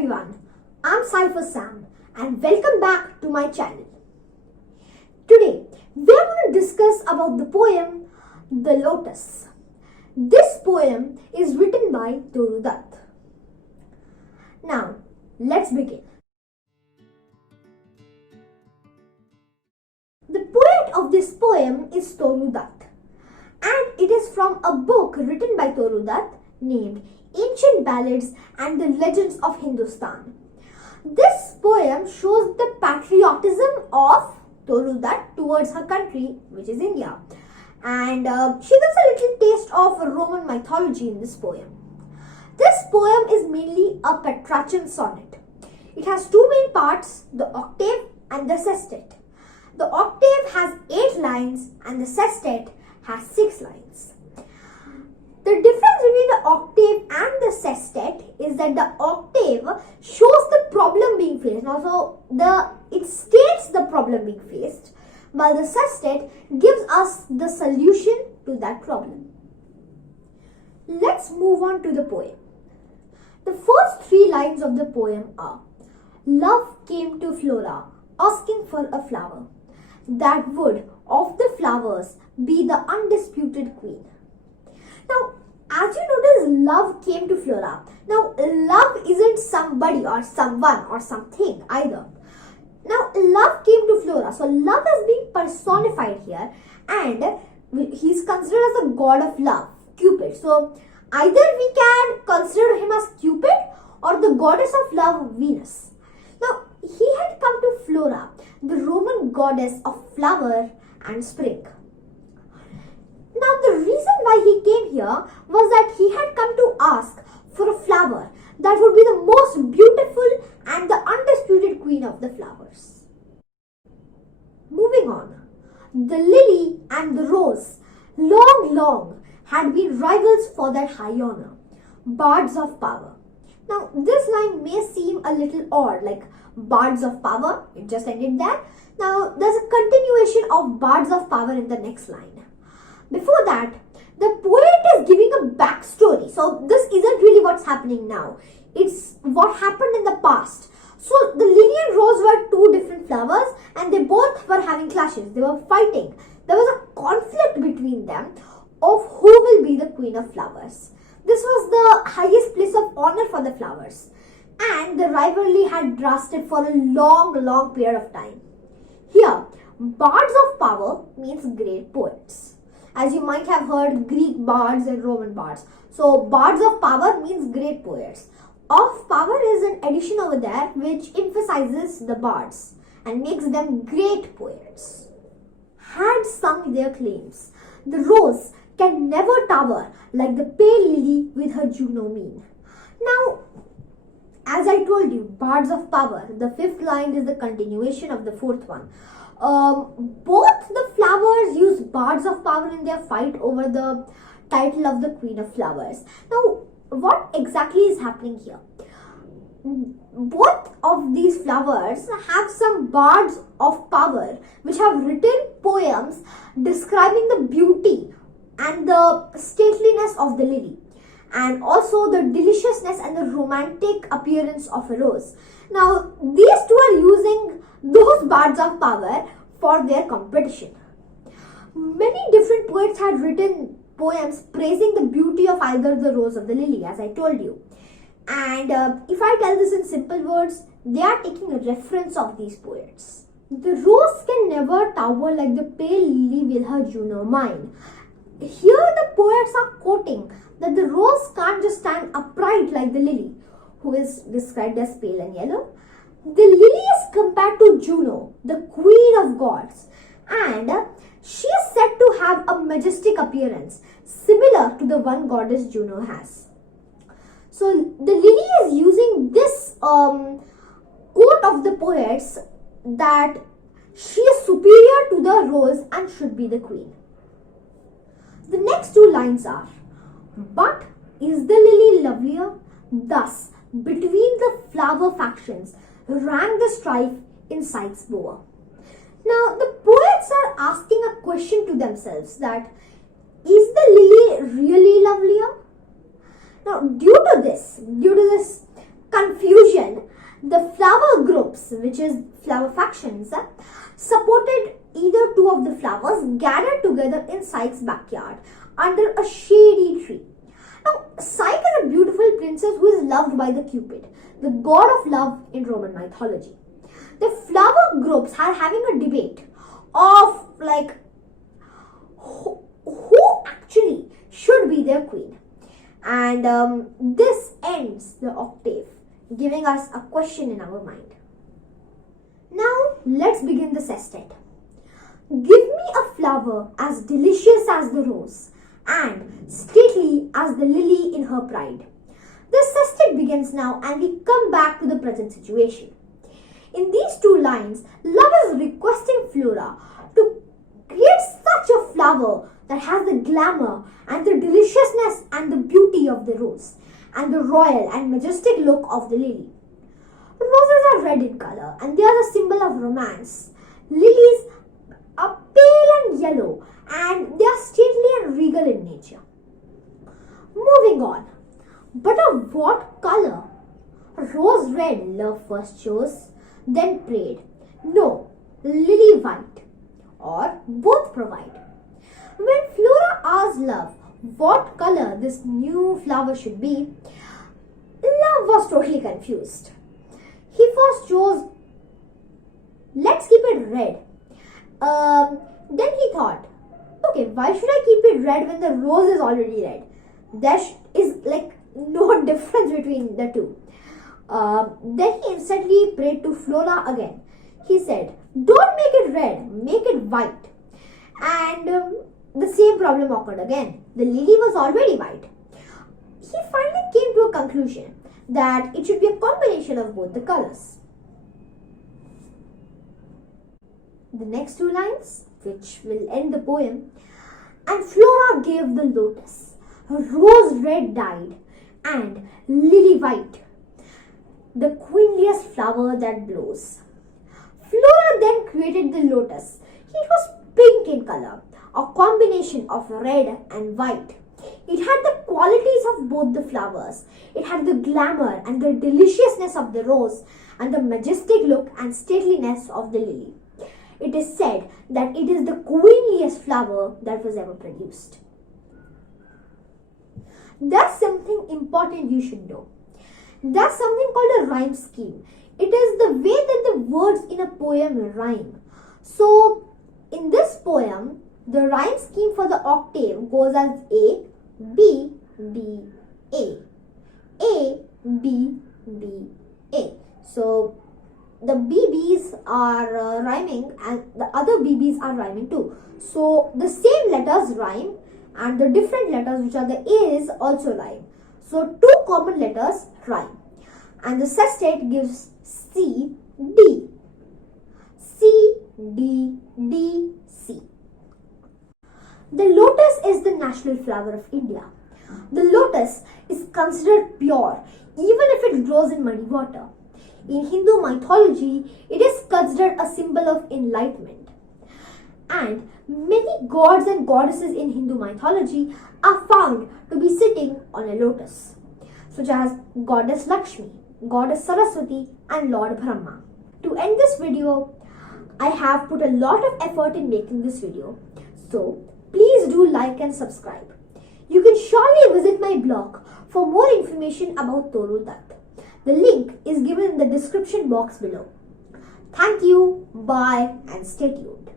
everyone, I'm Cipher Sam and welcome back to my channel. Today we are going to discuss about the poem The Lotus. This poem is written by Toru Dutt. Now let's begin. The poet of this poem is Toru Dutt, and it is from a book written by Toru Dutt named Ancient Ballads and the Legends of Hindustan. This poem shows the patriotism of Toru Dutt towards her country, which is India, and she gives a little taste of Roman mythology in this poem. This poem is mainly a Petrarchan sonnet. It has two main parts, the octave and the sestet. The octave has 8 lines and the sestet has 6 lines. The difference between the octave and the sestet is that the octave shows the problem being faced. Also, it states the problem being faced, while the sestet gives us the solution to that problem. Let's move on to the poem. The first 3 lines of the poem are: Love came to Flora, asking for a flower that would, of the flowers, be the undisputed queen. Now, as you notice, love came to Flora. Now, love isn't somebody or someone or something either. Now, love came to Flora. So, love is being personified here, and he's considered as the god of love, Cupid. So, either we can consider him as Cupid or the goddess of love, Venus. Now, he had come to Flora, the Roman goddess of flower and spring. Now, the reason why he came here was that he had come to ask for a flower that would be the most beautiful and the undisputed queen of the flowers. Moving on, the lily and the rose, long had been rivals for that high honor, bards of power. Now, this line may seem a little odd, like bards of power, it just ended there. Now, there's a continuation of bards of power in the next line. Before that, the poet is giving a backstory. So, this isn't really what's happening now. It's what happened in the past. So, the lily and rose were 2 different flowers and they both were having clashes. They were fighting. There was a conflict between them of who will be the queen of flowers. This was the highest place of honor for the flowers. And the rivalry had lasted for a long period of time. Here, bards of power means great poets. As you might have heard, Greek bards and Roman bards. So, bards of power means great poets. Of power is an addition over there which emphasizes the bards and makes them great poets. Had sung their claims, the rose can never tower like the pale lily with her Juno mien. Now, as I told you, bards of power, the 5th line is the continuation of the 4th one. Both the flowers use bards of power in their fight over the title of the Queen of Flowers. Now, what exactly is happening here? Both of these flowers have some bards of power which have written poems describing the beauty and the stateliness of the lily, and also the deliciousness and the romantic appearance of a rose. Now, these 2 are using those bards of power for their competition. Many different poets had written poems praising the beauty of either the rose or the lily, as I told you. And if I tell this in simple words, they are taking a reference of these poets. The rose can never tower like the pale lily with her Juno mien. Here the poets are quoting that the rose can't just stand upright like the lily, who is described as pale and yellow. The lily is compared to Juno, the queen of gods, and she is said to have a majestic appearance similar to the one goddess Juno has. So the lily is using this quote of the poets that she is superior to the rose and should be the queen. The next 2 lines are: But is the lily lovelier? Thus, between the flower factions rang the strife in Psyche's bower. Now, the poets are asking a question to themselves that, is the lily really lovelier? Now, due to this confusion, The flower groups, which is flower factions, supported either two of the flowers gathered together in Psyche's backyard under a shady tree. Now, Psyche is a beautiful princess who is loved by the Cupid, the god of love in Roman mythology. The flower groups are having a debate of who actually should be their queen. And this ends the octave, giving us a question in our mind. Now, let's begin the sestet. Give me a flower as delicious as the rose and stately as the lily in her pride. The sestet begins now, and we come back to the present situation. In these two lines, love is requesting Flora to create such a flower that has the glamour and the deliciousness and the beauty of the rose and the royal and majestic look of the lily. Roses are red in color and they are the symbol of romance. Lilies are pale and yellow and they are stately and regal in nature. Moving on. But of what color? Rose red love first chose, then prayed. No, lily white, or both provide. When Flora asked love what color this new flower should be, love was totally confused. He first chose, let's keep it red. Then he thought, okay, why should I keep it red when the rose is already red? There is no difference between the two. Then he instantly prayed to Flora again. He said, don't make it red, make it white. And the same problem occurred again. The lily was already white. He finally came to a conclusion that it should be a combination of both the colors. The next two lines, which will end the poem. And Flora gave the lotus, rose red dyed and lily white, the queenliest flower that blows. Flora then created the lotus. It was pink in color, a combination of red and white. It had the qualities of both the flowers. It had the glamour and the deliciousness of the rose and the majestic look and stateliness of the lily. It is said that it is the queenliest flower that was ever produced. There's something important you should know. There's something called a rhyme scheme. It is the way that the words in a poem rhyme. So, in this poem, the rhyme scheme for the octave goes as A, B, B, A. A, B, B, A. So, the BBs are rhyming and the other BBs are rhyming too. So, the same letters rhyme and the different letters, which are the A's, also rhyme. So, two common letters rhyme. And the sestet gives C, D. C, D, D, C. The lotus is the national flower of India. The lotus is considered pure even if it grows in muddy water. In Hindu mythology, it is considered a symbol of enlightenment. And many gods and goddesses in Hindu mythology are found to be sitting on a lotus, such as Goddess Lakshmi, Goddess Saraswati and Lord Brahma. To end this video, I have put a lot of effort in making this video. So, please do like and subscribe. You can surely visit my blog for more information about Toru Dutt. The link is given in the description box below. Thank you, bye and stay tuned.